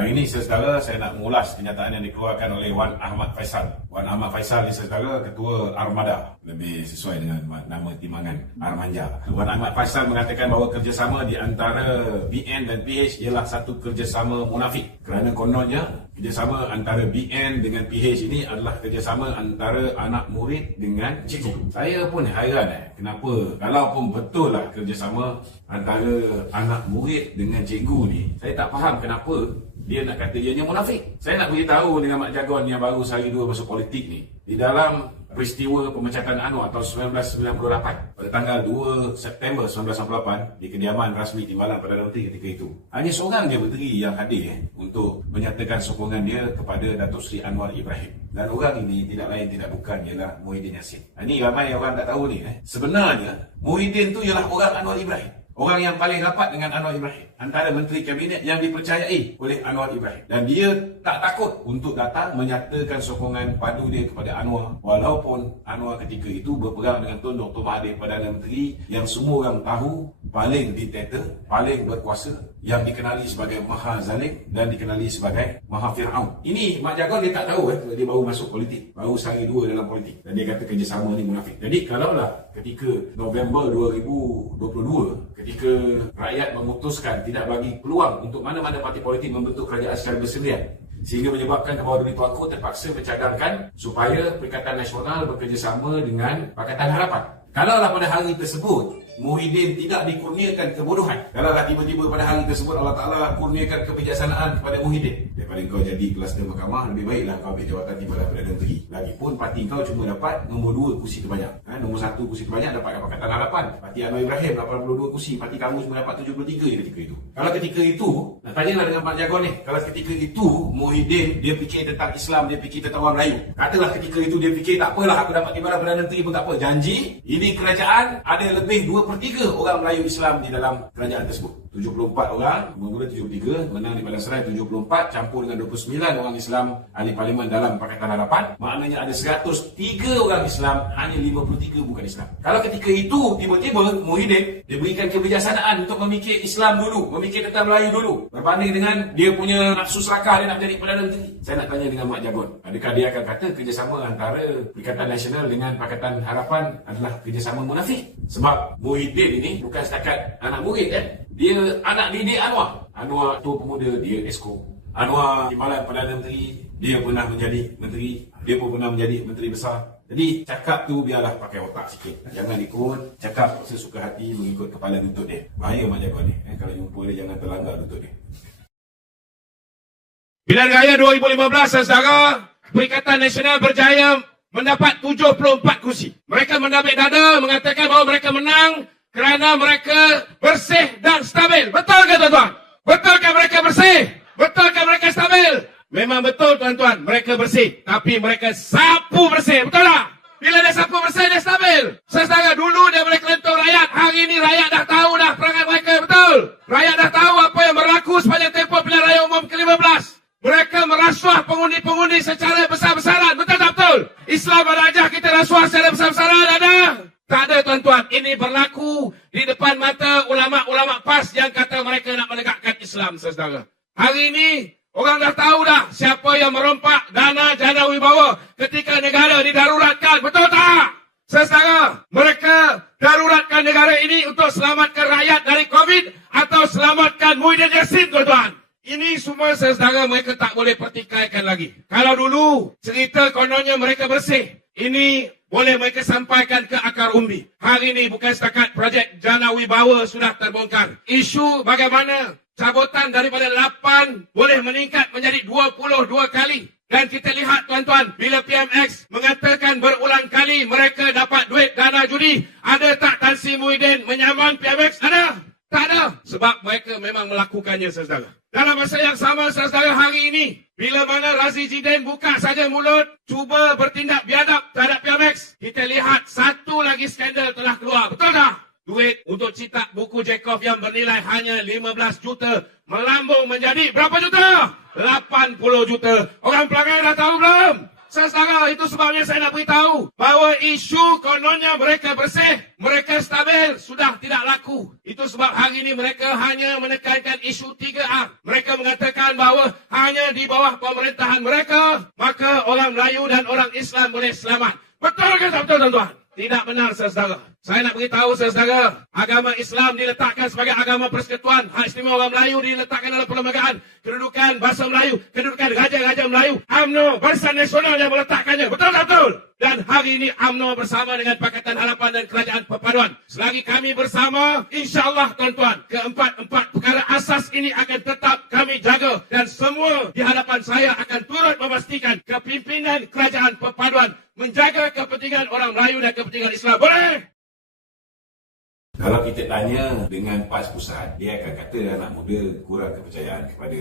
Hari ini, saudara, saya nak mengulas kenyataan yang dikeluarkan oleh Wan Ahmad Faisal. Wan Ahmad Faisal ni, saudara, Ketua Armada. Lebih sesuai dengan nama timbangan Armanja. Wan Ahmad Faisal mengatakan bahawa kerjasama di antara BN dan PH ialah satu kerjasama munafik. Kerana kononnya, kerjasama antara BN dengan PH ini adalah kerjasama antara anak murid dengan cikgu. Saya pun hairan kenapa kalau pun betul lah kerjasama antara anak murid dengan cikgu ni, saya tak faham kenapa dia nak kata ianya munafik. Saya nak beritahu dengan Mak Jagon yang baru sehari dua masuk politik ni, di dalam peristiwa pemecatan Anwar tahun 1998 pada tanggal 2 September 1998 di kediaman rasmi Timbalan Perdana Menteri ketika itu, hanya seorang dia menteri yang hadir untuk menyatakan sokongan dia kepada Datuk Seri Anwar Ibrahim. Dan orang ini tidak lain tidak bukan ialah Muhyiddin Yassin. Ini ramai orang tak tahu ni. Sebenarnya Muhyiddin tu ialah orang Anwar Ibrahim. Orang yang paling rapat dengan Anwar Ibrahim, antara menteri kabinet yang dipercayai oleh Anwar Ibrahim. Dan dia tak takut untuk datang menyatakan sokongan padu dia kepada Anwar, walaupun Anwar ketika itu berperang dengan Tun Dr. Mahathir Perdana Menteri yang semua orang tahu paling diktator, paling berkuasa, yang dikenali sebagai Maha Zalim dan dikenali sebagai Maha Fir'aun. Ini Mak Jagon dia tak tahu dia baru masuk politik, baru sehari dua dalam politik, dan dia kata kerjasama ni munafik. Jadi kalaulah ketika November 2022, ketika rakyat memutuskan tidak bagi peluang untuk mana-mana parti politik membentuk kerajaan secara bersendirian, sehingga menyebabkan Kebawah Duli Tuanku terpaksa mencadangkan supaya Perikatan Nasional bekerjasama dengan Pakatan Harapan. Kalaulah pada hari tersebut Muhyiddin tidak dikurniakan kebodohan, kalaulah tiba-tiba pada hari tersebut Allah Ta'ala kurniakan kebijaksanaan kepada Muhyiddin, daripada kau jadi kluster mahkamah, lebih baiklah kau ambil jawatan Timbalan Perdana Menteri. Lagipun parti kau cuma dapat nombor 2 kursi terbanyak. Nombor 1 kursi terbanyak dapat Pakatan Harapan, Parti Anwar Ibrahim 82 kursi, parti kamu cuma dapat 73 ketika itu. Kalau ketika itu, nak tanyalah dengan Mak Jagon ni, kalau ketika itu Muhyiddin dia fikir tentang Islam, dia fikir tentang orang Melayu, katalah ketika itu dia fikir tak apalah aku dapat Timbalan Perdana Menteri pun tak apa, janji ini kerajaan ada lebih 2/3 orang Melayu Islam di dalam kerajaan tersebut. 74 orang, mula 73, menang di Padang Serai 74, campur dengan 29 orang Islam ahli parlimen dalam Pakatan Harapan. Maknanya ada 103 orang Islam, hanya 53 bukan Islam. Kalau ketika itu tiba-tiba Muhyiddin diberikan kebijaksanaan untuk memikir Islam dulu, memikir tentang Melayu dulu, berbanding dengan dia punya nafsu serakah dia nak menjadi Perdana Menteri, saya nak tanya dengan Mak Jagon, adakah dia akan kata kerjasama antara Perikatan Nasional dengan Pakatan Harapan adalah kerjasama munafik? Sebab Muhyiddin ini bukan setakat anak murid dia anak didik Anwar. Anwar Tua Pemuda, dia Esko. Anwar Timbalan Perdana Menteri, dia pernah menjadi menteri, dia pun pernah menjadi menteri besar. Jadi cakap tu biarlah pakai otak sikit. Jangan ikut cakap sesuka hati mengikut kepala lutut dia. Bahaya Mak Jagon ni. Kalau jumpa dia jangan terlanggar lutut dia. Pilihan Raya 2015, saudara, Perikatan Nasional berjaya mendapat 74 kursi. Mereka mendapik dada mengatakan bahawa mereka menang kerana mereka bersih dan stabil. Betul ke tuan-tuan? Betulkah mereka bersih? Betulkah mereka stabil? Memang betul tuan-tuan, mereka bersih. Tapi mereka sapu bersih. Betul tak? Bila dia sapu bersih, dia stabil. Saudara, dulu dia boleh kelentung rakyat. Hari ini rakyat dah tahu dah perangai mereka. Betul? Rakyat dah tahu apa yang berlaku sepanjang tempoh pilihan raya umum ke-15. Mereka merasuah pengundi-pengundi secara besar-besaran. Betul tak betul? Islam ada ajar kita rasuah secara besar-besaran, ada? Tak ada tuan-tuan. Ini berlaku di depan mata ulama'-ulama' PAS yang kata mereka nak menegakkan Islam, saudara. Hari ini orang dah tahu dah siapa yang merompak dana jana wibawa ketika negara didaruratkan. Betul tak? Saudara, mereka daruratkan negara ini untuk selamatkan rakyat dari COVID atau selamatkan Muhyiddin Yassin, tuan-tuan. Ini semua saudara mereka tak boleh pertikaikan lagi. Kalau dulu cerita kononnya mereka bersih, ini boleh mereka sampaikan ke akar umbi. Hari ini bukan setakat projek Jana Wibawa sudah terbongkar. Isu bagaimana cabutan daripada 8 boleh meningkat menjadi 22 kali. Dan kita lihat tuan-tuan, bila PMX mengatakan berulang kali mereka dapat duit dana judi, ada tak Tan Sri Muhyiddin menyaman PMX? Ada? Tak ada. Sebab mereka memang melakukannya, saudara. Dalam masa yang sama, saudara, hari ini, bila mana Razi Jidin buka saja mulut, cuba bertindak biadab terhadap PMX, kita lihat satu lagi skandal telah keluar. Betul tak? Duit untuk cetak buku Jacob yang bernilai hanya 15 juta melambung menjadi berapa juta? 80 juta. Orang pelanggan dah tahu belum? Saudara, itu sebabnya saya nak beritahu bahawa isu kononnya mereka bersih, mereka stabil, sudah tidak laku. Itu sebab hari ini mereka hanya menekankan isu 3A. Mereka mengatakan bahawa hanya di bawah pemerintahan mereka, maka orang Melayu dan orang Islam boleh selamat. Betul ke tak betul, tuan-tuan? Tidak benar, saudara. Saya nak beritahu, saudara, agama Islam diletakkan sebagai agama persekutuan. Hak istimewa orang Melayu diletakkan dalam perlembagaan kedudukan bahasa Melayu, kedudukan raja-raja Melayu. UMNO, Barisan Nasional yang meletakkannya. Betul tak betul? Dan hari ini UMNO bersama dengan Pakatan Harapan dan Kerajaan Perpaduan. Selagi kami bersama, insya-Allah, tuan-tuan, keempat perkara asas ini akan tetap kami jaga. Dan semua di hadapan saya akan turut memastikan kepimpinan Kerajaan Perpaduan menjaga kepentingan orang Melayu dan kepentingan Islam. Boleh? Kalau kita tanya dengan PAS Pusat, dia akan kata anak muda kurang kepercayaan kepada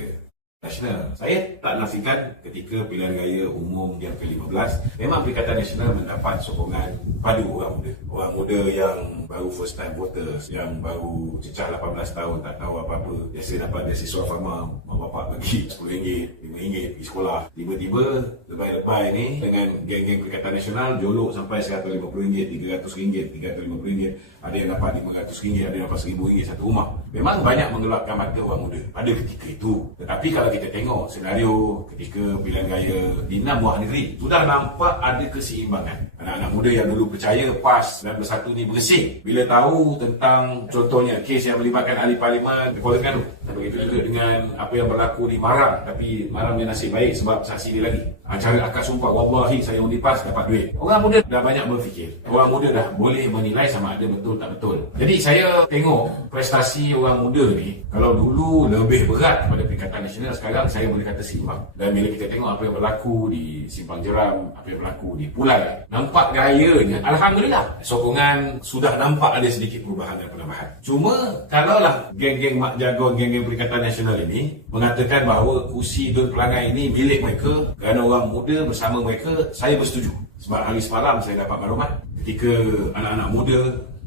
Nasional. Saya tak nafikan ketika pilihan raya umum yang ke-15, memang Perikatan Nasional mendapat sokongan padu orang muda. Orang muda yang baru first time voters, yang baru cecah 18 tahun, tak tahu apa-apa. Biasa dapat beasiswa farma, mak bapak bagi RM10, RM5 pergi sekolah. Tiba-tiba, lebay-lebay ni dengan geng-geng Perikatan Nasional jolok sampai RM150, RM300, RM350. Ada yang dapat RM500, ada yang dapat RM1000 satu rumah. Memang banyak menggelapkan mata orang muda pada ketika itu. Tetapi kalau kita tengok senario ketika pilihan raya di 6 buah negeri, sudah nampak ada keseimbangan. Anak-anak muda yang dulu percaya PAS dan Bersatu ni bersih, bila tahu tentang contohnya kes yang melibatkan ahli parlimen di Kuala Terengganu, begitu juga dengan apa yang berlaku di Maram, tapi Maram dia nasib baik sebab saksi dia lagi. Acara akad sumpah, wallahi saya undi PAS dapat duit. Orang muda dah banyak berfikir. Orang muda dah boleh menilai sama ada betul tak betul. Jadi saya tengok prestasi orang muda ni, kalau dulu lebih berat daripada Perikatan Nasional, sekarang saya boleh kata seimbang. Dan bila kita tengok apa yang berlaku di Simpang Jeram, apa yang berlaku di Pulai, nampak gayanya, alhamdulillah, sokongan sudah nampak ada sedikit perubahan dan penambahan. Cuma kalaulah geng-geng mak jagon, geng-geng Perikatan Nasional ini mengatakan bahawa kursi Dun Pelangai ini milik mereka kerana orang muda bersama mereka, saya bersetuju. Sebab hari semalam saya dapat maklumat ketika anak-anak muda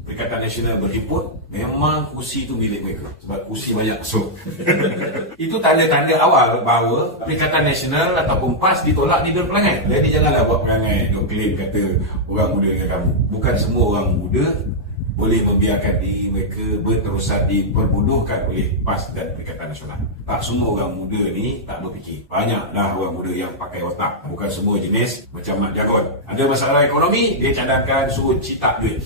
Perikatan Nasional berhimpun, memang kursi itu milik mereka sebab kursi banyak masuk. Itu tanda-tanda awal bahawa Perikatan Nasional ataupun PAS ditolak di Dun Pelangai. Jadi janganlah buat perangai duk klaim kata orang muda dengan kamu. Bukan semua orang muda boleh membiarkan diri mereka berterusan diperbodohkan oleh PAS dan Perikatan Nasional. Tak semua orang muda ni tak berfikir. Banyaklah orang muda yang pakai otak. Bukan semua jenis macam Mak Jagon. Ada masalah ekonomi, dia cadangkan suruh citak duit.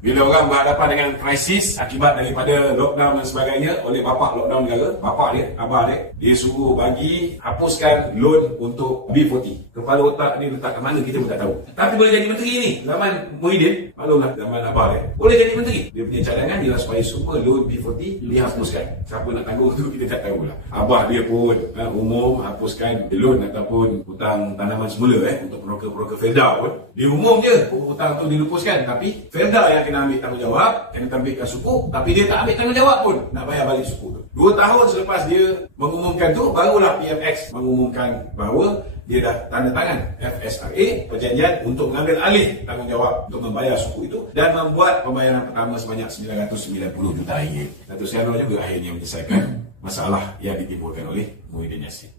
Bila orang berhadapan dengan krisis akibat daripada lockdown dan sebagainya oleh bapak lockdown negara, bapak dia, abah dia suruh bagi, hapuskan loan untuk B40. Kepala otak ni letak ke mana kita pun tak tahu. Tapi boleh jadi menteri ni. Zaman Muhyiddin, maklumlah zaman abah dia, boleh jadi menteri. Dia punya cadangan ialah supaya semua loan B40 dihapuskan. Siapa nak tanggung tu kita tak tahulah. Abah dia pun umum hapuskan loan ataupun hutang tanaman semula untuk peroka-peroka Felda pun. Dia umum je hutang tu dilupuskan, tapi Felda yang kena ambil tanggungjawab, kena tampilkan suku, tapi dia tak ambil tanggungjawab pun nak bayar balik suku tu. 2 tahun selepas dia mengumumkan tu, barulah PFX mengumumkan bahawa dia dah tanda tangan FSRA, perjanjian untuk mengambil alih tanggungjawab untuk membayar suku itu dan membuat pembayaran pertama sebanyak RM990 juta. Datuk Seri Anwar juga akhirnya menyelesaikan masalah yang ditimbulkan oleh Muhyiddin Yassin.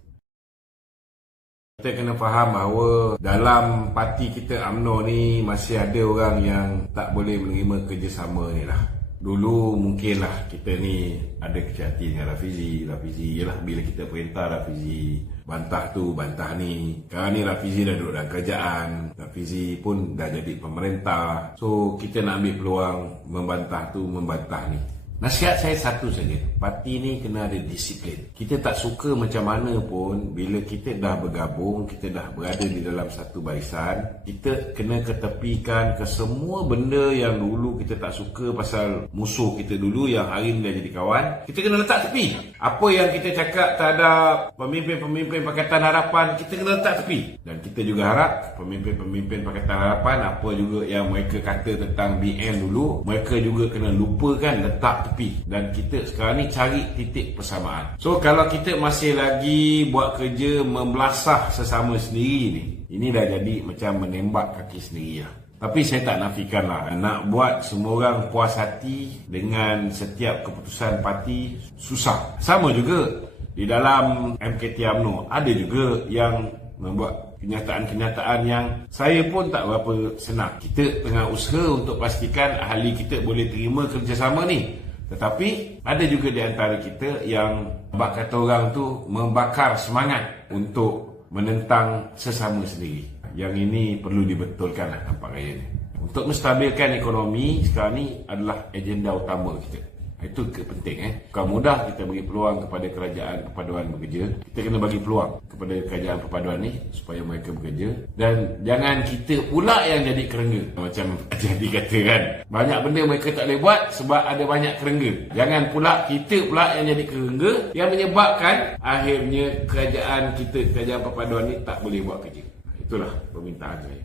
Kita kena faham bahawa dalam parti kita UMNO ni masih ada orang yang tak boleh menerima kerjasama ni lah. Dulu mungkinlah kita ni ada kecil hati dengan Rafizi. Rafizi ialah bila kita perintah Rafizi bantah tu, bantah ni. Sekarang ni Rafizi dah duduk dalam kerajaan, Rafizi pun dah jadi pemerintah. So kita nak ambil peluang membantah tu, membantah ni. Nasihat saya satu saja, parti ni kena ada disiplin. Kita tak suka macam mana pun, bila kita dah bergabung, kita dah berada di dalam satu barisan, kita kena ketepikan ke semua benda yang dulu kita tak suka pasal musuh kita dulu yang hari ni dah jadi kawan. Kita kena letak tepi. Apa yang kita cakap terhadap pemimpin-pemimpin Pakatan Harapan, kita kena letak tepi. Dan kita juga harap pemimpin-pemimpin Pakatan Harapan, apa juga yang mereka kata tentang BN dulu, mereka juga kena lupakan, letak tepi. Dan kita sekarang ni cari titik persamaan. So kalau kita masih lagi buat kerja membelasah sesama sendiri ni, ini dah jadi macam menembak kaki sendiri lah. Tapi saya tak nafikan lah, nak buat semua orang puas hati dengan setiap keputusan parti susah. Sama juga di dalam MKT UMNO, ada juga yang membuat kenyataan-kenyataan yang saya pun tak berapa senang. Kita tengah usaha untuk pastikan ahli kita boleh terima kerjasama ni. Tetapi ada juga di antara kita yang bak kata orang tu membakar semangat untuk menentang sesama sendiri. Yang ini perlu dibetulkan lah nampak raya ni. Untuk menstabilkan ekonomi sekarang ni adalah agenda utama kita. Itu penting. Bukan mudah kita bagi peluang kepada kerajaan perpaduan bekerja. Kita kena bagi peluang kepada kerajaan perpaduan ni supaya mereka bekerja. Dan jangan kita pula yang jadi kerengga. Macam jadi kata kan, banyak benda mereka tak boleh buat sebab ada banyak kerengga. Jangan pula kita pula yang jadi kerengga, yang menyebabkan akhirnya kerajaan kita, kerajaan perpaduan ni tak boleh buat kerja. Itulah permintaan saya.